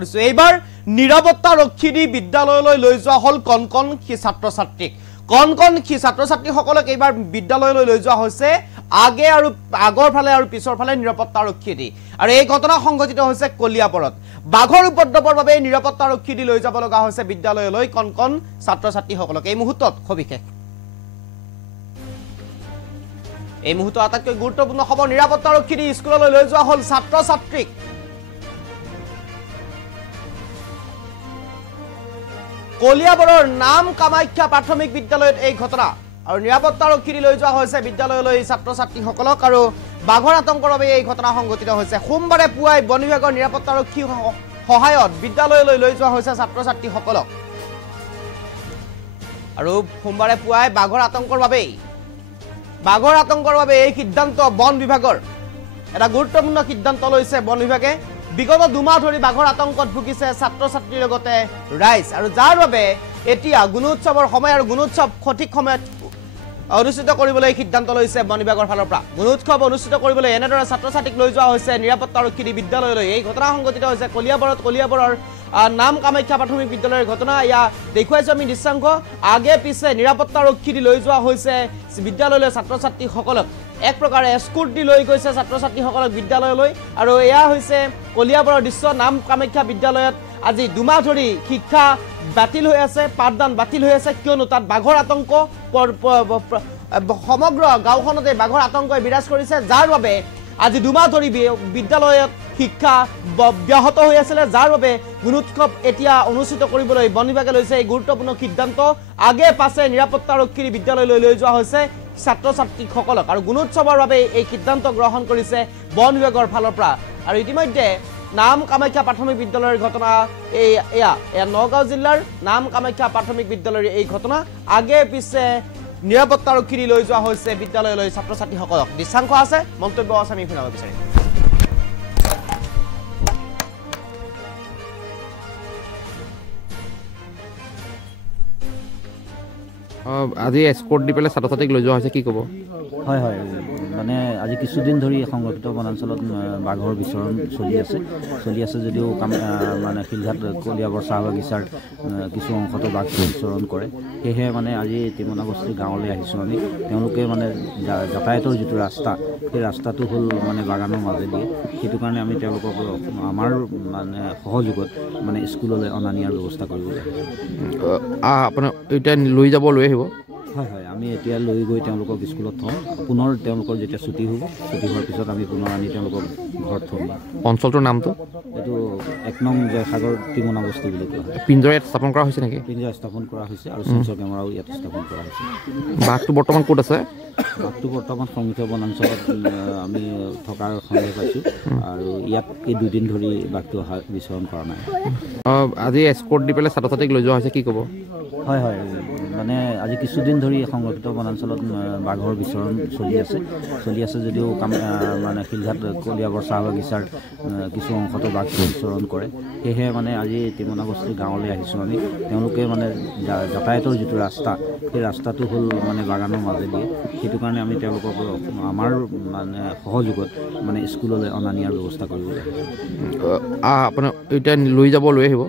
এইবাৰ নিৰাপত্তা ৰক্ষী দি বিদ্যালয়লৈ লৈ যোৱা হল কণ ছাত্ৰ ছাত্ৰীসকলক এইবাৰ বিদ্যালয়লৈ লৈ যোৱা হৈছে আগে আৰু আগৰ ফালে আৰু পিছৰ ফালে নিৰাপত্তা ৰক্ষী দি আৰু এই ঘটনা সংঘটিত হৈছে কলিয়াবৰত বাঘৰ উপদ্ৰৱৰ বাবে নিৰাপত্তা ৰক্ষী দি লৈ যাব লগা হৈছে বিদ্যালয়লৈ কণ ছাত্ৰ ছাত্ৰীসকলক এই মুহূৰ্তত খবিশেষ এই মুহূৰ্তত আটাইতকৈ গুৰুত্বপূৰ্ণ খবৰ নিৰাপত্তা ৰক্ষী দি স্কুললৈ লৈ যোৱা হল ছাত্ৰ ছাত্ৰীক কলিয়াবৰৰ নাম কামাখ্যা প্ৰাথমিক বিদ্যালয়ত এই ঘটনা আৰু নিৰাপত্তা ৰক্ষী লৈ যোৱা হৈছে বিদ্যালয়লৈ ছাত্ৰ ছাত্ৰীসকলক আৰু বাঘৰ আতংকৰ বাবে এই ঘটনা সংঘটিত হৈছে সোমবাৰে পুৱাই বন বিভাগৰ নিৰাপত্তা ৰক্ষী সহায়ত বিদ্যালয়লৈ লৈ যোৱা হৈছে ছাত্ৰ ছাত্ৰীসকলক আৰু সোমবাৰে পুৱাই বাঘৰ আতংকৰ বাবে এই সিদ্ধান্ত বন বিভাগৰ এটা গুৰুত্বপূৰ্ণ সিদ্ধান্ত লৈছে বন বিভাগে বিগত দুমাহ ধৰি বাঘৰ আতংকত ভুগিছে ছাত্ৰ ছাত্ৰীৰ লগতে ৰাইজ আৰু যাৰ বাবে এতিয়া গুণোৎসৱৰ সময় আৰু গুণোৎসৱ সঠিক সময়ত অনুষ্ঠিত কৰিবলৈ সিদ্ধান্ত লৈছে বন বিভাগৰ ফালৰ পৰা গুণোৎসৱ অনুষ্ঠিত কৰিবলৈ এনেদৰে ছাত্ৰ ছাত্ৰীক লৈ যোৱা হৈছে নিৰাপত্তা ৰক্ষী দি বিদ্যালয়লৈ এই ঘটনা সংঘটিত হৈছে কলিয়াবৰৰ নাম কামাখ্যা প্ৰাথমিক বিদ্যালয়ৰ ঘটনা ইয়া দেখুৱাইছো আমি দৃশ্যাংশ আগে পিছে নিৰাপত্তা ৰক্ষী দি লৈ যোৱা হৈছে বিদ্যালয়লৈ ছাত্ৰ ছাত্ৰীসকলক এক প্ৰকাৰে এস্কৰ্ট দি লৈ গৈছে ছাত্ৰ ছাত্ৰীসকলক বিদ্যালয়লৈ আৰু এয়া হৈছে কলিয়াবৰৰ দৃশ্য নাম কামাখ্যা বিদ্যালয়ত আজি দুমাহ ধৰি শিক্ষা বাতিল হৈ আছে পাঠদান বাতিল হৈ আছে কিয়নো তাত বাঘৰ আতংক সমগ্ৰ গাঁওখনতে বাঘৰ আতংকই বিৰাজ কৰিছে যাৰ বাবে আজি দুমাহ ধৰি বিদ্যালয়ত শিক্ষা ব্যাহত হৈ আছিলে যাৰ বাবে গুণোৎসৱ এতিয়া অনুষ্ঠিত কৰিবলৈ বন বিভাগে লৈছে এই গুৰুত্বপূৰ্ণ সিদ্ধান্ত আগে পাছে নিৰাপত্তা ৰক্ষী বিদ্যালয়লৈ লৈ যোৱা হৈছে ছাত্ৰ ছাত্ৰীসকলক আৰু গুণোৎসৱৰ বাবে এই সিদ্ধান্ত গ্ৰহণ কৰিছে বন বিভাগৰ ফালৰ পৰা আৰু ইতিমধ্যে নাম কামাখ্যা প্ৰাথমিক বিদ্যালয়ৰ ঘটনা এয়া নগাঁও জিলাৰ নাম কামাখ্যা প্ৰাথমিক বিদ্যালয়ৰ এই ঘটনা আগে পিছে নিৰাপত্তা ৰক্ষী দি লৈ যোৱা হৈছে বিদ্যালয়লৈ ছাত্ৰ ছাত্ৰীসকলক দৃশ্যাংশ আছে মন্তব্য আছে আমি শুনাব বিচাৰিম আজি এস্কৰ্ট দি পেলাই ছাত্ৰ ছাত্ৰীক লৈ যোৱা হৈছে কি ক'ব হয় হয় মানে আজি কিছুদিন ধৰি সংৰক্ষিত বনাঞ্চলত বাঘৰ বিচৰণ চলি আছে যদিও মানে শিলঘাট কলিয়াবৰ চাহ বাগিচাৰ কিছু অংশতো বাঘ বিচৰণ কৰে সেয়েহে মানে আজি তিমনাবস্তি গাঁৱলৈ আহিছোঁ আমি তেওঁলোকে মানে যাতায়াতৰ যিটো ৰাস্তা সেই ৰাস্তাটো হ'ল মানে বাগানৰ মাজেদি সেইটো কাৰণে আমি তেওঁলোকক আমাৰ মানে সহযোগত মানে স্কুললৈ অনা নিয়াৰ ব্যৱস্থা কৰিব লাগে আপোনাৰ এতিয়া লৈ যাব লৈ আহিব হয় হয় আমি এতিয়া লৈ গৈ তেওঁলোকক স্কুলত থওঁ পুনৰ তেওঁলোকৰ যেতিয়া ছুটি হ'ব ছুটি হোৱাৰ পিছত আমি পুনৰ আনি তেওঁলোকক ঘৰত থওঁ অঞ্চলটোৰ নামটো এইটো 1 নং জয়সাগৰ তিমনাবস্তি বুলি কোৱা হয় পিঞ্জৰা ইয়াত স্থাপন কৰা হৈছে নেকি পিঞ্জৰা স্থাপন কৰা হৈছে আৰু সেন্সৰ কেমেৰাও ইয়াত স্থাপন কৰা হৈছে বাঘটো বৰ্তমান ক'ত আছে বাঘটো বৰ্তমান সংৰক্ষিত বনাঞ্চলত আমি থকাৰ সন্দেহ পাইছোঁ আৰু ইয়াত এই দুদিন ধৰি বাঘটো বিচৰণ কৰা নাই আজি এস্কৰ্ট দি পেলাই ছাত্ৰ ছাত্ৰীক লৈ যোৱা হৈছে কি ক'ব হয় হয় মানে আজি কিছুদিন ধৰি সংৰক্ষিত বনাঞ্চলত বাঘৰ বিচৰণ চলি আছে যদিও মানে শিলঘাট কলিয়াবৰ চাহ বাগিচাৰ কিছু অংশতো বাঘ বিচৰণ কৰে সেয়েহে মানে আজি তিমনাবস্তি গাঁৱলৈ আহিছোঁ আমি তেওঁলোকে মানে যাতায়াতৰ যিটো ৰাস্তা সেই ৰাস্তাটো হ'ল মানে বাগানৰ মাজেদি সেইটো কাৰণে আমি তেওঁলোকক আমাৰ মানে সহযোগত মানে স্কুললৈ অনা নিয়াৰ ব্যৱস্থা কৰিব লাগে আপোনাৰ এতিয়া লৈ যাব লৈ আহিব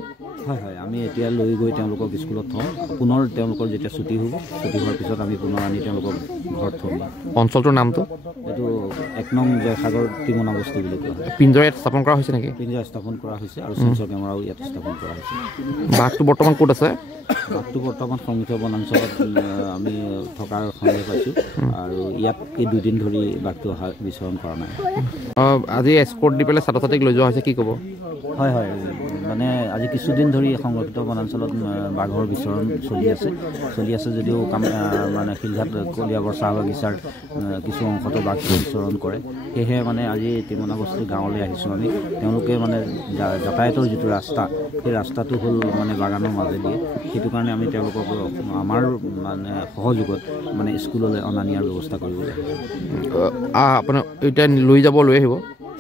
হয় হয় আমি এতিয়া লৈ গৈ তেওঁলোকক স্কুলত থওঁ পুনৰ তেওঁলোকৰ যেতিয়া ছুটি হ'ব ছুটি হোৱাৰ পিছত আমি পুনৰ আনি তেওঁলোকক ঘৰত থওঁ অঞ্চলটোৰ নামটো এইটো 1 নং জয়সাগৰ তিমনাবস্তি বুলি কোৱা হয় পিঞ্জৰা ইয়াত স্থাপন কৰা হৈছে নেকি পিঞ্জৰা স্থাপন কৰা হৈছে আৰু সেন্সৰ কেমেৰাও ইয়াত স্থাপন কৰা হৈছে বাঘটো বৰ্তমান ক'ত আছে বাঘটো বৰ্তমান সংৰক্ষিত বনাঞ্চলত আমি থকাৰ সন্দেহ পাইছোঁ আৰু ইয়াত এই দুদিন ধৰি বাঘটো বিচৰণ কৰা নাই আজি এস্কৰ্ট দি পেলাই ছাত্ৰ ছাত্ৰীক লৈ যোৱা হৈছে কি ক'ব হয় হয় মানে আজি কিছুদিন ধৰি সংৰক্ষিত বনাঞ্চলত বাঘৰ বিচৰণ চলি আছে যদিও মানে শিলঘাট কলিয়াবৰ চাহ বাগিচাৰ কিছু অংশতো বাঘ বিচৰণ কৰে সেয়েহে মানে আজি তিমনাবস্তি গাঁৱলৈ আহিছোঁ আমি তেওঁলোকে মানে যাতায়াতৰ যিটো ৰাস্তা সেই ৰাস্তাটো হ'ল মানে বাগানৰ মাজেদি সেইটো কাৰণে আমি তেওঁলোকক আমাৰ মানে সহযোগত মানে স্কুললৈ অনা নিয়াৰ ব্যৱস্থা কৰিব লাগে আপোনাৰ এতিয়া লৈ যাব লৈ আহিব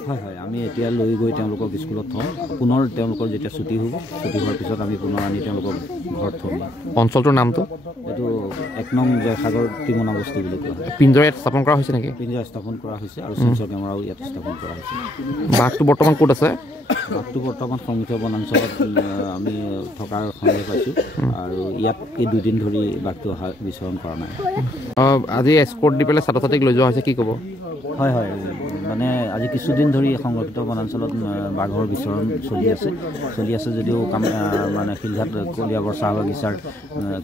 হয় হয় আমি এতিয়া লৈ গৈ তেওঁলোকক স্কুলত থওঁ পুনৰ তেওঁলোকৰ যেতিয়া ছুটি হ'ব ছুটি হোৱাৰ পিছত আমি পুনৰ আনি তেওঁলোকক ঘৰত থওঁ অঞ্চলটোৰ নামটো এইটো 1 নং জয়সাগৰ টিমনা বস্তি বুলি কোৱা হয় পিঞ্জৰা ইয়াত স্থাপন কৰা হৈছে নেকি পিঞ্জৰা স্থাপন কৰা হৈছে আৰু চেঞ্চৰ কেমেৰাও ইয়াত স্থাপন কৰা হৈছে বাঘটো বৰ্তমান ক'ত আছে বাঘটো বৰ্তমান সংৰক্ষিত বনাঞ্চলত আমি থকাৰ সন্দেহ পাইছোঁ আৰু ইয়াত এই 2 দিন ধৰি বাঘটো অহা বিচৰণ কৰা নাই আজি এস্কৰ্ট দি পেলাই ছাত্ৰ ছাত্ৰীক লৈ যোৱা হৈছে কি ক'ব হয় হয় মানে আজি কিছুদিন ধৰি সংৰক্ষিত বনাঞ্চলত বাঘৰ বিচৰণ চলি আছে যদিও মানে শিলঘাট কলিয়াবৰ চাহ বাগিচাৰ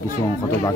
কিছু অংশতো বাঘ